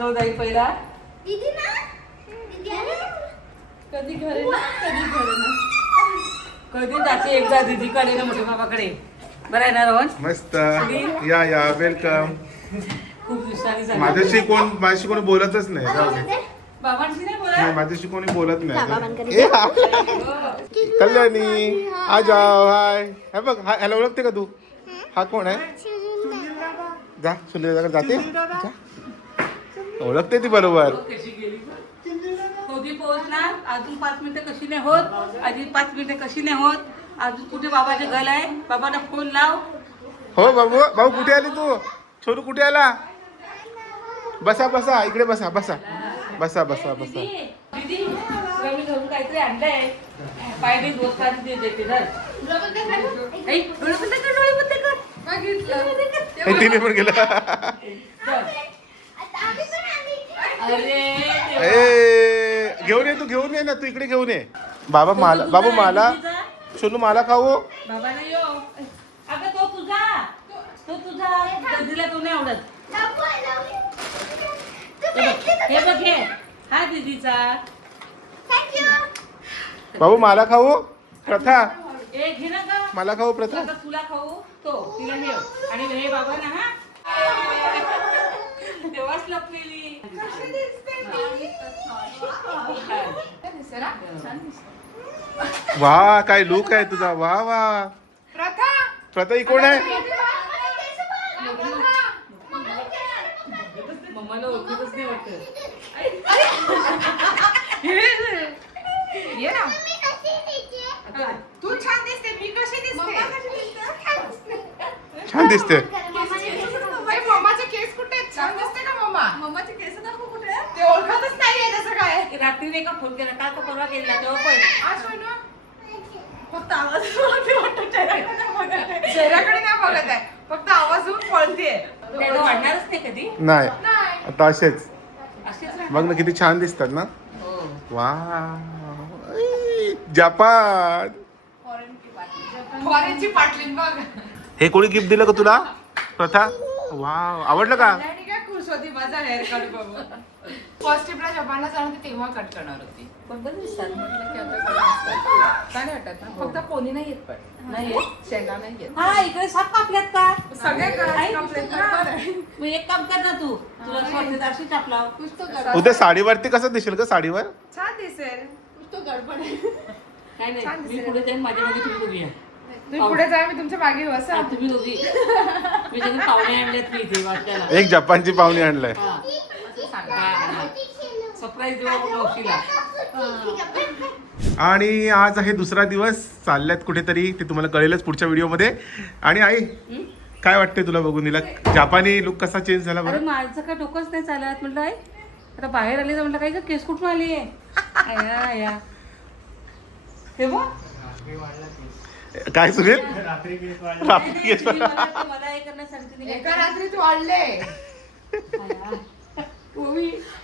जवळ जाईल पहिला. दीदी ना दीदी आली कधी घरी ना कधी घरी ना कधी जाते एकदा दीदीकडे ना मोठ्या बाबाकडे. बरं आहे ना रोहन? मस्त. या या वेलकम. खूप दिवसांनी झालं. माझ्याशी कोणी बोलतच नाही. जाऊ दे. बाबांशी नाही बोला. नाही, माझ्याशी कोणी बोलत नाही. बाबांकडे ए, हा. कल्याणी आ जाओ. हाय. हे बघ ह्याला ओळखते का तू? हा कोण आहे? जा सुनील जाते जा. ओळखते ती बरोबर. कशी गेली कधी पोहोचणार? अजून 5 मिनिटं कशी नाही होत? अजून 5 मिनिटं कशी नाही होत? अजून कुठे बाबाचे घर आहे? बाबांना फोन लाव. हो बाबू. भाऊ कुठे आली तू? छोटू कुठे आला? बसा बसा इकडे बसा बसा बसा बसा बसा. दीदी तुला मी घरून काहीतरी आणलंय. पाय बी दोस्त काढून देते ना. डोळे बंद कर, डोळे बंद कर. हे तिने पण गेलं. अरे ए घेऊन ये तू घेऊन ये ना तू इकडे घेऊन ये. बाबा मला बाबू मला सोनू मला खाऊ. बाबा नाही येऊ. अगं तो तुझा दीदीला तो नाही आवडत. हे बघ हे हा दीदीचा. बाबू मला खाऊ. प्रथा ए घे ना गं. मला खाऊ प्रथा. आता तुला खाऊ तो तिला हे आणि हे बाबा ना हा तेव्हाच लपलेली. वा काय लुक आहे तुझा. वा वा प्रथा ही कोण आहे? मम्माला ओळखतच नाही वाटत. ये ना तू छान दिसते. मी कशी दिसते? छान दिसते. मम्माचे केस कुठे आहेत? छान दिसते का मम्मा? मम्माचे केस दाखव कुठे आहेत? ते ओळखतच नाहीये तसं काय. रात्री नाही का फोन केला काल का परवा केला तेव्हा पण आज सोनू फक्त आवाज वाटतो. चेहऱ्याकडे नाही बघत आहे. फक्त आवाज होऊन पळते. त्याला वाढणारच नाही कधी. नाही आता असेच असेच राहणार. बघ ना किती छान दिसतात ना. हो. वा जपान. फॉरेनची पाटलीन बघ. हे कोणी गिफ्ट दिलं का तुला प्रथा? वा आवडलं का? आणि काय खुश होती माझा हेअर कट बघून. फर्स्ट ट्रिपला जपानला जाणार होती तेव्हा कट करणार होती. पण बरं दिसतात. म्हटलं की आता कट असतात. काय नाही वाटत ना. फक्त पोनी नाही येत पण नाही येत? शेंगा नाही येत. हा इकडे साप कापल्यात का? सगळे आई, कंप्लेंट ना. मग एक काम कर ना तू. तुला असं वाटतं अशी चापला. उद्या साडीवरती कसं दिसेल का साडीवर? छान दिसेल. नाही छान नाही मी दिसेल. पुढे जाईन माझ्या मागे तुम्ही दोघी या. तुम्ही पुढे जा मी तुमच्या मागे बसा. हा, तुम्ही दोघी मी सगळे पाहुणे आणलेत मी इथे वाटल्याला. एक जपानची पाहुणी आणलाय. सरप्राईज देऊ मावशीला. आणि आज आहे दुसरा दिवस. चालल्यात कुठेतरी ते तुम्हाला कळेलच पुढच्या व्हिडिओमध्ये. आणि आई काय वाटते तुला बघून हिला जपानी लुक कसा चेंज झाला अरे बरं? माझं काय डोकंच नाही चालत. म्हटलं आई आता बाहेर आले तर म्हटलं काही का केस कुठून आली आहे या हे बघ. काय सुनील रात्री केस मला हे करण्यासाठी एका रात्रीत वाढले.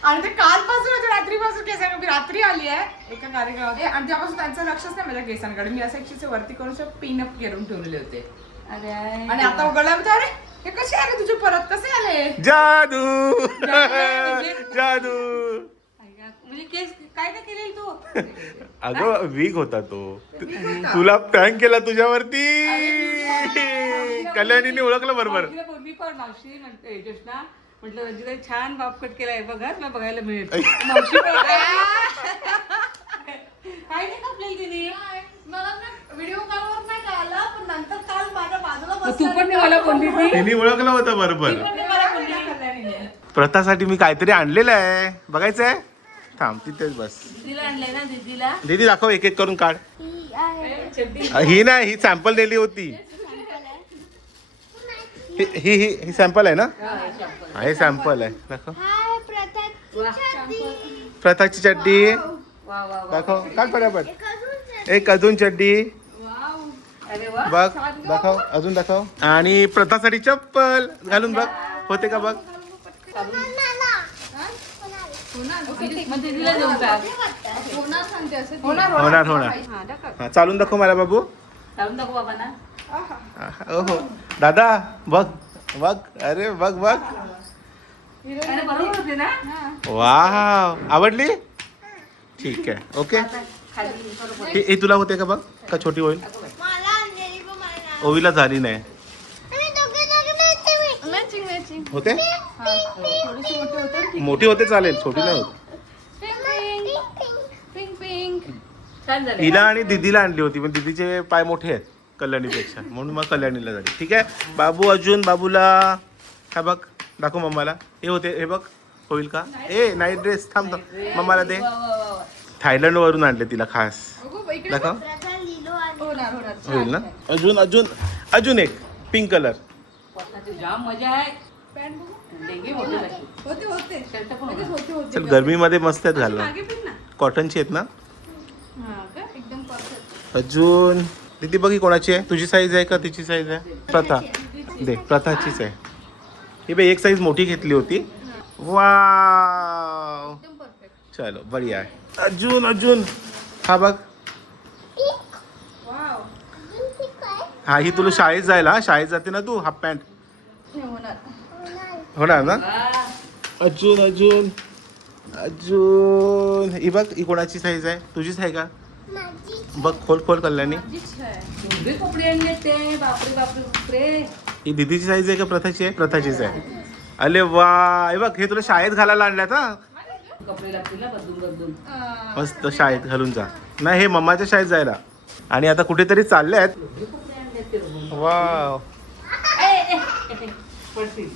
आणि ते कालपासून होते रात्रीपासून केसांकडे. मी रात्री आली आहे एका कार्यक्रमात आणि त्यापासून त्यांचं लक्षच नाही माझ्या केसांकडे. मी असं एकशे वरती करून पिनअप करून ठेवलेले होते. अरे आणि आता उघडला अरे हे कसे आले तुझे परत कसे आले? जादू जादू. म्हणजे केस काय नाही केलेली तू? अगं वीक होता तो. तुला प्रँक केला तुझ्यावरती. कल्याणीने ओळखलं बरोबर. मी पण मावशी म्हणते जोशना म्हटलं रंजिताई छान बाप कट केलाय बघा मला बघायला मिळेल. मावशी काय नाही कापलेली तिने. मला ना व्हिडिओ कॉलवर नाही कळालं पण नंतर काल माझ्या बाजूला तू पण नाही मला बोलली ती. तिने ओळखलं होतं बरोबर. मला बोलली. प्रथासाठी मी काहीतरी आणलेलं आहे. बघायचं आहे? थांब तिथेच बस. तिला आणलंय ना दीदीला. दीदी दाखव एक एक करून काढ. चड्डी ही नाही ही सॅम्पल दिली होती. ही सॅम्पल आहे ना? हा हे सॅम्पल आहे. दाखव हाय प्रथा प्रथाची चड्डी. वा वा वा. दाखव काढ पटापट. एक अजून चड्डी अरे वा. बघ दाखव अजून दाखव. आणि प्रथासाठी चप्पल घालून बघ होते का बघ. मग दीदीला देऊन टाक. होणार होणार. हा चालून दाखव मला बाबू. लावून दाखव बाबा ना. ओहो दादा बघ बघ. अरे बघ बघ. आणि बरोबर होते ना वाव आवडली ठीक आहे ओके आता खाली बरोबर. हे तुला होते का बघ का छोटी होईल ओवीला झाली नाही मॅचिंग मॅचिंग होते थोडीशी मोठी होते मोठी होते चालेल छोटी नाही होत पिंक पिंक छान झाले हिला आणि दीदीला आणली होती पण दीदीचे पाय मोठे आहेत कल्याणीपेक्षा म्हणून मग कल्याणीला झाली ठीक आहे बाबू अजून बाबूला हा बघ दाखव मम्माला हे होते हे बघ होईल का ए नाईट ड्रेस थांब मम्माला दे वा, वा, वा, वा. थायलंड वरून आणले तिला खास इकडे दाखव होणार होणार होईल ना अजून अजून अजून एक पिंक कलर पोटाची जाम मजा आहे पॅन्ट बघू डेंगी मोठी झाली. होते होते शर्ट पण लगेच होता. होते होते चल गरमीमध्ये मस्त आहेत घालणं मागे पण ना कॉटनची आहेत ना हा का एकदम परफेक्ट अजून दीदी बघी कोणाची आहे तुझी साईज आहे का तिची साईज आहे प्रथा दे प्रथाचीच आहे ही बाई एक साईज मोठी घेतली होती वाव एकदम परफेक्ट चलो बढिया आहे अजून अजून हा बघ वाव हा ही तुला शाळेत जायला हा? शाळेत जाते ना तू हाफ पॅन्ट हे होणार होणार ना वा. अजून अजून अजून ही बघ ही कोणाची साईज आहे तुझीच आहे का बघ खोल खोल कल्याणी जीच आहे एवढे कपडे आणले ते बापरे बापरे बापरे ही दीदीची साईज आहे का प्रथाची आहे प्रथाचीच आहे अरे वा हे बघ हे तुला शाळेत घालायला आणल्यात हा कपडे लागतील ना बदलून बदलून मस्त शाळेत घालून जा नाही हे मम्माच्या शाळेत जायला आणि आता कुठेतरी चालले आहेत एवढे कपडे आणले ते बघून. वाव पडतील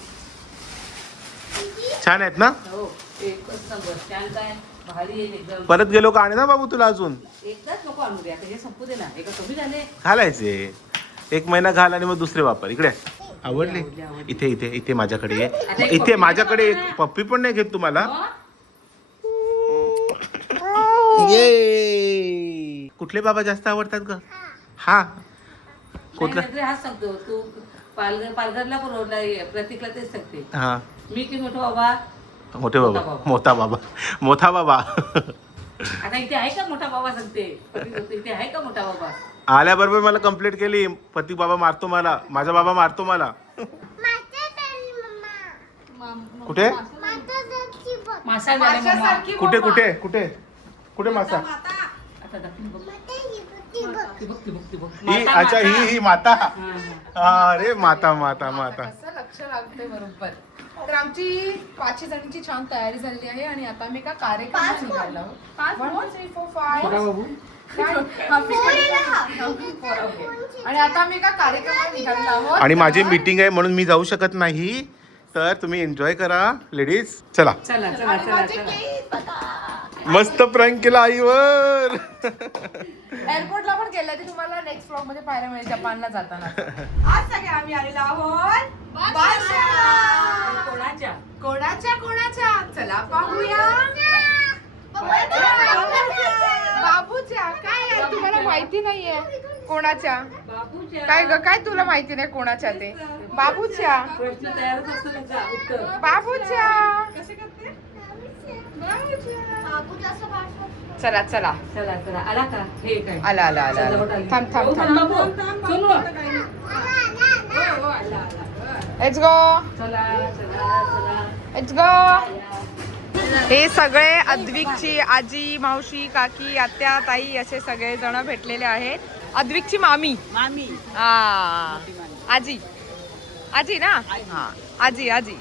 छान आहेत ना हो एकच नंबर छान काय भारी आहे एकदम परत गेलो का आणि ना बाबू तुला अजून एकदाच नको आणू दे आता हे संपू दे ना एका कमी झाले घालायचे एक महिना घाल आणि मग दुसरे वापर इकडे आवडले इथे इथे इथे माझ्याकडे ये इथे माझ्याकडे एक पप्पी पण नाही घेत तुम्हाला ये कुठले बाबा जास्त आवडतात ग हा कुठला हाच सांगतो तू पालघरला पण ओढला प्रतीकला तेच सांगते हा मी की मोठा बाबा मोठे बाबा मोठा बाबा मोठा बाबा आता इथे आहे का मोठा बाबा सांगते प्रतीक इथे आहे का मोठा बाबा आल्याबरोबर मला कंप्लेंट केली पती बाबा मारतो मला माझा बाबा मारतो मला कुठे मासा झाले मम्मा. माशासारखी कुठे मम्मा. कुठे कुठे कुठे मासा आता दाखवून बघ. ती बघ, ती बघ, ती बघ. ही माता, अच्छा माता. ही माता हा, हा. अरे माता माता माता कसं लक्ष लागतंय बरोबर तर आमची 5 जणींची छान तयारी झालेली आहे आणि आता आम्ही एका कार्यक्रमात निघालो आहोत. 1 2 3 4 छोटा 5 बाबू आणि आता आम्ही एका कार्यक्रमात निघालेलो आहोत आणि माझी तर मीटिंग आहे म्हणून मी जाऊ शकत नाही तर तुम्ही एन्जॉय करा लेडीज चला चला चला आणि चला माझे चला केस बघा. मस्त प्रँक केला आईवर एअरपोर्टला पण गेले ते तुम्हाला नेक्स्ट व्लॉग मध्ये पाहायला मिळेल जपानला जाताना आज सगळे आम्ही आलेलो आहोत बादशाहला. कोणाच्या कोणाच्या चला पाहूया बाबूच्या काय यार तुम्हाला माहिती नाहीये कोणाच्या बाबूच्या काय ग काय तुला माहिती नाही कोणाच्या ते बाबूच्या प्रश्न तयारच असतो त्याचा उत्तर बाबूच्या चला चला चला चला आला का हे काय आला आला आला सजावट आली. थांब थांब हो, थांब बाबू. सोनू. लेट्स गो चला चला चला लेट्स गो हे सगळे अद्विकची आजी मावशी काकी आत्या ताई असे सगळे जण भेटलेले आहेत अद्विकची मामी मामी हा आजी आजी ना हा आजी आजी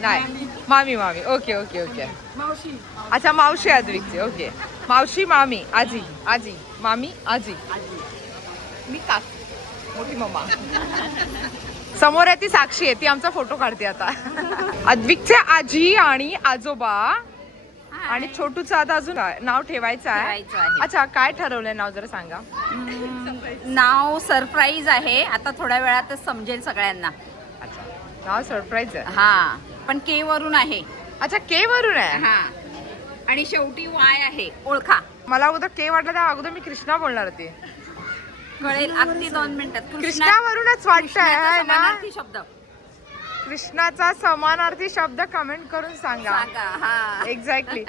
नाही मामी मामी ओके ओके ओके मावशी अच्छा मावशी अद्विकची ओके मावशी मामी आजी आजी मामी आजी मी काकी मोठी मम्मा समोर आहे ती साक्षी आहे ती आमचा फोटो काढते आता अद्विकचे आजी आणि आजोबा आणि छोटूचं आता अजून नाव ठेवायचं आहे अच्छा काय ठरवलंय नाव जरा सांगा नाव सरप्राईज आहे आता थोड्या वेळातच समजेल सगळ्यांना अच्छा नाव सरप्राईज आहे हा पण के वरून आहे अच्छा के वरून आहे हा आणि शेवटी वाय आहे ओळखा मला अगोदर के वाटलं त्या अगोदर मी कृष्णा बोलणार होती कळेल अगदी 2 मिनिटात कृष्णावरूनच वाटतंय कृष्णाचा है ना समानार्थी शब्द कृष्णाचा समानार्थी शब्द कमेंट करून सांगा सांगा हा एक्झॅक्टली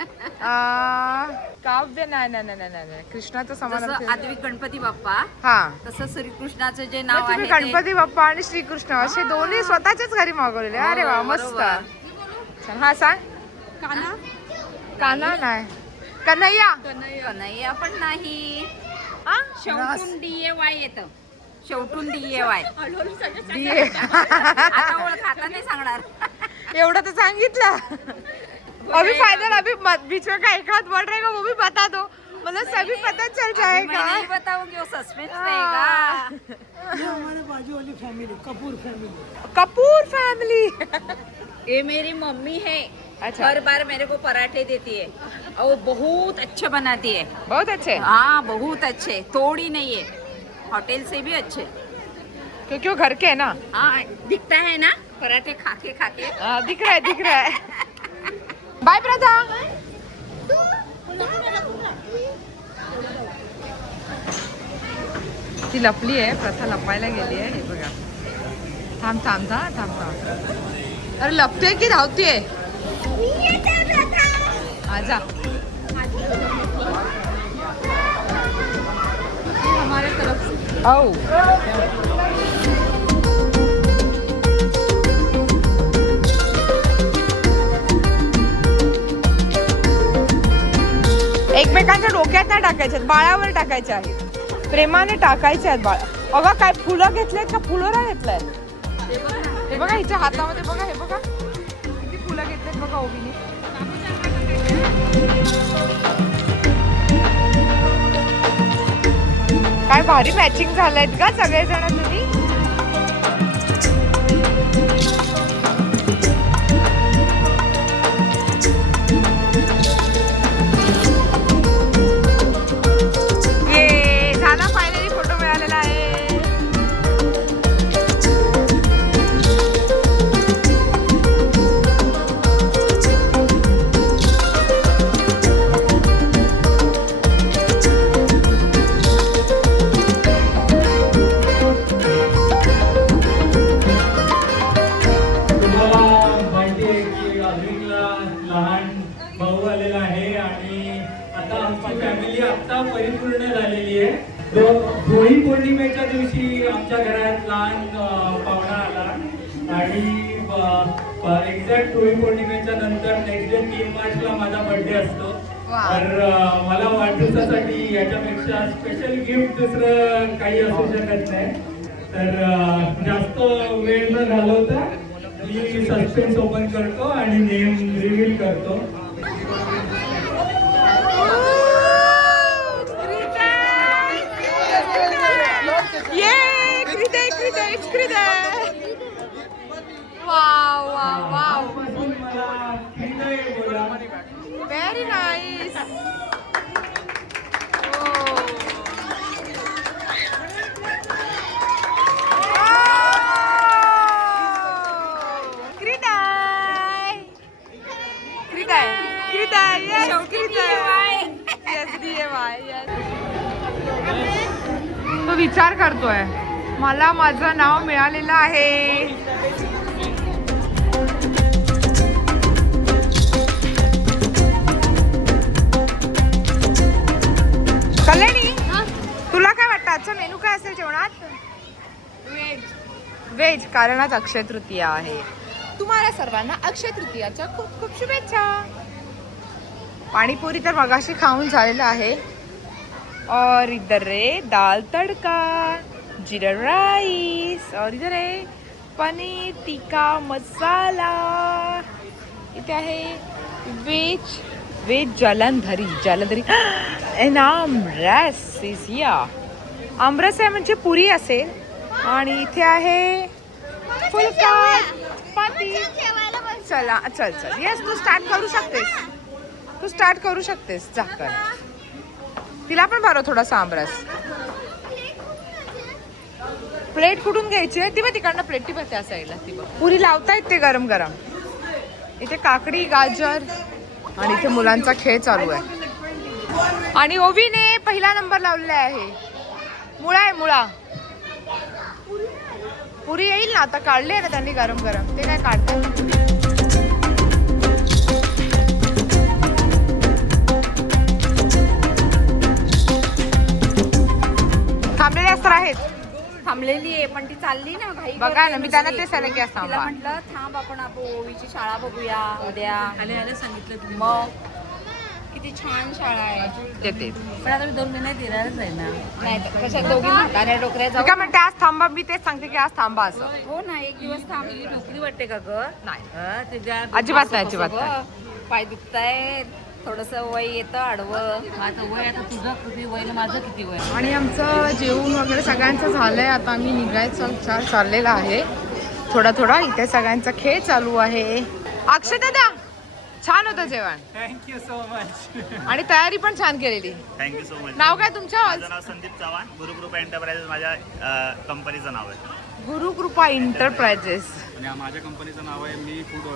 काव्य नाही नाही नाही नाही नाही कृष्णाचा समानार्थी जसं आद्विक गणपती बाप्पा हा तसं श्रीकृष्णाचं जे मग नाव तुम्ही आहे ते- गणपती बाप्पा आणि श्रीकृष्ण असे दोन्ही स्वतःच्याच घरी मागवलेले अरे वा मस्त बरोबर. छान. हा सांग. काना काना नाही. कन्हैया. कन्हैया पण नाही. हा? शेवटून DAY येतं. शेवटून DAY. DA. आता ओळख आता नाही सांगणार. एवढं तर सांगितलं. अभी फाइनल अभी बीच में का एक हाथ बढ़ रहेगा वो भी बता दो, मतलब सभी पता चल मैं जाएगा. नहीं बताऊंगी, वो सस्पेंस रहेगा. कपूर फैमिली. ये मेरी मम्मी है. अच्छा. हर बार मेरे को पराठे देती है और वो बहुत अच्छे बनाती है. बहुत अच्छे. हाँ बहुत अच्छे, थोड़ी नहीं है, होटल से भी अच्छे. क्योंकि वो घर के है ना. हाँ दिखता है ना पराठे खाके खाके. दिख रहा है दिख रहा है. बाय प्रथा. ती लपली आहे. प्रथा लपायला गेली आहे. हे बघा. थांब थांब थांब थांब थांब. अरे लपते की धावते. आजा. हमारे तरफ से. आओ. एकमेकांच्या डोक्यात नाही टाकायचे, बाळावर टाकायचे आहेत. प्रेमाने टाकायचे आहेत बाळा. अगं काय फुलं घेतलेत का फुलोरा घेतलाय. हे बघा हिच्या हातामध्ये बघा. हे बघा किती फुलं घेतलेत बघा ओबीने. काय भारी मॅचिंग झालंय का सगळेजण तुम्ही. झाला फायनली फोटो मिळालेला आहे. परिपूर्ण झालेली आहे. होळी पौर्णिमेच्या दिवशी आमच्या घरात लहान पाहुणा आला आणि एक्झॅक्ट होळी पौर्णिमेच्या नंतर नेक्स्ट डे 3 मार्चला माझा बर्थडे असतो. तर मला वाढदिवसासाठी याच्यापेक्षा स्पेशल गिफ्ट दुसरं काही असू शकत नाही. तर जास्त वेळ न घालवता मी सस्पेन्स ओपन करतो आणि नेम रिव्हील करतो. Wow wow wow. Very nice. CREDAI CREDAI CREDAI. Yes CREDAI. Yes DAY. Yes. तो विचार करतोय मला माझं नाव मिळालेलं आहे. कल्याणी तुला काय वाटतं आजचा मेनू काय असेल जेवणात. व्हेज कारण आज अक्षय तृतीया आहे. तुम्हाला सर्वांना अक्षय तृतीयाच्या खूप खूप शुभेच्छा. पाणीपुरी तर मगाशी खाऊन झालेलं आहे. और इधर रे दाल तड़का, जीरा राइस, और इधर आहे पनीर टिक्का मसाला. इथे आहे veg Jalandhari and aamras is या. आमरस आहे म्हणजे पुरी असेल. आणि इथे आहे फुलका पाती. चला चल चल. येस तू स्टार्ट करू शकतेस. झाकण तिला पण भरव थोडासा आमरस. प्लेट कुठून घ्यायची आहे ती बघ तिकडनं प्लेट ती बघ त्या साईडला ती बघ. पुरी लावतायत ते गरम गरम. इथे काकडी गाजर आणि इथे मुलांचा खेळ चालू आहे. आणि ओवीने पहिला नंबर लावलेला आहे. मुळा पुरी येईल ना आता. काढले ना त्यांनी गरम गरम. ते काय काढतात थांबलेले अस्त्र आहेत. थांबलेली आहे पण ती चालली ना घाई बघा करते ना, मी त्यांना नुसती. तेच सांगितलं की आज थांबा. तिला म्हटलं थांब आपण ओवीची शाळा बघूया उद्या. आले आले सांगितलं तुम्ही. मग किती छान शाळा आहे. येते. पण आता मी 2 महिन्यात येणारच आहे ना. नाही तर कशा दोघी म्हाताऱ्या डोकऱ्या मी काय जाऊ. म्हणते आज थांबा, मी तेच सांगते की आज थांबा असं. हो ना एक दिवस थांब. तुझी नोकरी वाटते का ग? नाही. तुझ्या अजिबात नाही, अजिबात नाही. बघ, पाय दुखतायत थोडस वय येतं आडवं. आता वय आता तुझं किती वय ना माझं किती वय. आणि आमचं जेवण वगैरे सगळ्यांचं झालंय. आता आम्ही निघायचा विचार चाललेला आहे. थोडा थोडा इथे सगळ्यांचा खेळ चालू आहे. अक्षय दादा छान होतं जेवण. Thank you so much. आणि तयारी पण छान केलेली. Thank you so much. नाव काय तुमचं? माझं नाव संदीप चव्हाण. गुरुकृपा एंटरप्राइजेस माझ्या कंपनीचं नाव आहे. गुरुकृपा एंटरप्राइजेस. आणि माझ्या कंपनीचं नाव आहे मी फूड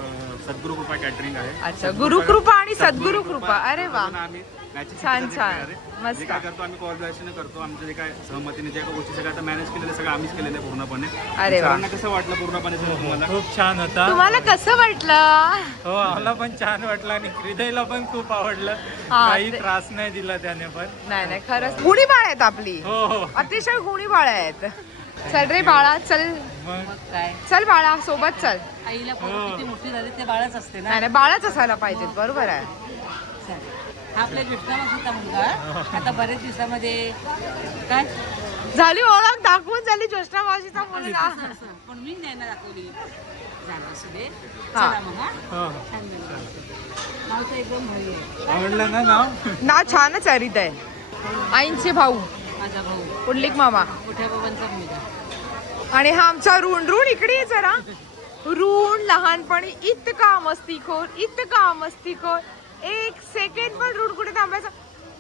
सद्गुरू कृपा कॅटरिंग आहे. अच्छा, गुरुकृपा आणि सद्गुरु कृपा. अरे वा, अजून आम्ही matching छान, project छान. आहे. मस्त. जे काय करतो आम्ही कोऑर्डिनेशन करतो. आमचं जे काय सहमतीने जे काय गोष्टी सगळं आता मॅनेज केलेलं सगळं आम्हीच केलेलं आहे पूर्णपणे. अरे वा. सरांना कसं वाटलं पूर्णपणे सगळं तुम्हाला? खूप छान होता. तुम्हाला कसं वाटलं? हो आम्हाला पण छान वाटलं आणि हृदयला पण खूप आवडलं. हा, काही ते- त्रास नाही दिला त्याने पण. नाही नाही, खरंच गुणी बाळ आहेत आपली. हो हो. अतिशय गुणी बाळ आहेत. चल रे बाळा, चल मग काय चल बाळा, सोबत चल. आईला पोरं किती मोठी झाली ते बाळच असते ना. नाही नाही, बाळच असायला पाहिजेत. बरोबर आहे. चालेल. हा आपल्या ज्येष्ठामाशीचा मुलगा आता बरेच दिवसामध्ये काय झाली ओळख, दाखवून झाली ज्योष्णा मावशीचा मुलगा. असं, पण मी नाही ना दाखवली. झालं असू दे. हा. चला मग हा. हो. छान झालं. नाव तर एकदम भारी आहे. आवडलं ना नाव? ना छानच आहे हृदय. आईंचे भाऊ माझा भाऊ पुंडलिक मामा. मोठ्या बाबांचा मुलगा. आणि हा आमचा ऋण. ऋण इकडे ये जरा. ऋण लहानपणी इतका मस्तीखोर. एक सेकंड पण ऋण कुठे थांबायचं.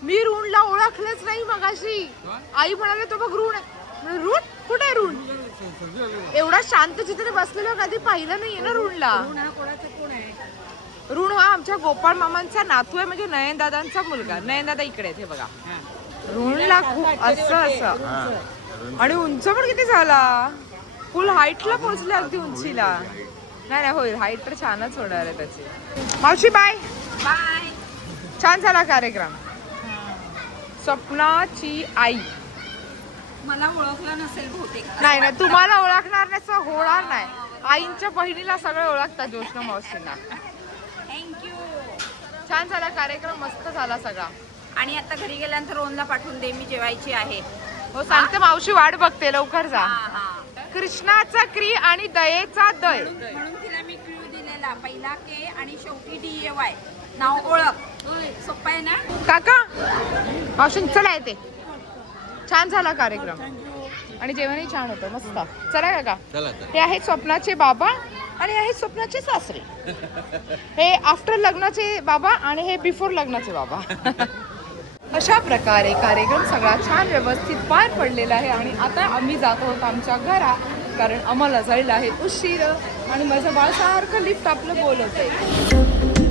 मी ऋणला ओळखलंच नाही मगाशी. आई म्हणाले तो बघ ऋण आहे. म्हणलं, ऋण कुठे आहे ऋण? एवढा शांत चित्र बसलेला कधी पाहिलं नाहीये ना ऋणला. कोण हा कोणाचा कोण आहे? ऋण हा आमच्या गोपाळ मामांचा नातू आहे, म्हणजे नयन दादांचा मुलगा. नयन दादा इकडे आहेत, हे बघा. ऋणला खूप असं आणि उंच पण किती झाला. फुल हाईटला पोहोचले अगदी उंचीला. नाही नाही, होईल हाईट तर छानच होणार आहे त्याची. मावशी बाय बाय. छान झाला कार्यक्रम. स्वप्नाची आई. मला ओळखलं नसेल बहुतेक. नाही नाही, तुम्हाला ओळखणार नाही, होणार नाही. आईंच्या बहिणीला सगळे ओळखतात, ज्योष्णा मावशींना. थँक्यू. छान झाला कार्यक्रम, मस्त झाला सगळा. आणि आता घरी गेल्यानंतर रोहनला पाठवून दे, मी जेवायची आहे. हो सांगते, मावशी वाट बघते, लवकर जा. हा हा. कृष्णाचा क्री आणि दयेचा दय. म्हणून तिला मी क्ल्यू दिलेला. पहिला के आणि शेवटी DAY. नाव ओळख. सोपं आहे ना. काका मावशी चला येते. छान झाला कार्यक्रम आणि जेवणही छान होतं, मस्त. चला काका. हे आहेत स्वप्नाचे बाबा आणि हे आहेत स्वप्नाचे सासरे. हे आफ्टर लग्नाचे बाबा आणि हे बिफोर लग्नाचे बाबा. अशा प्रकारे कार्यक्रम सगळा छान व्यवस्थित पार पडलेला आहे. आणि आता आम्ही जात आहोत आमच्या घरात, कारण आम्हाला जायला आहे उशीर आणि माझं बाळ सारखं लिफ्ट आपलं बोलत आहे.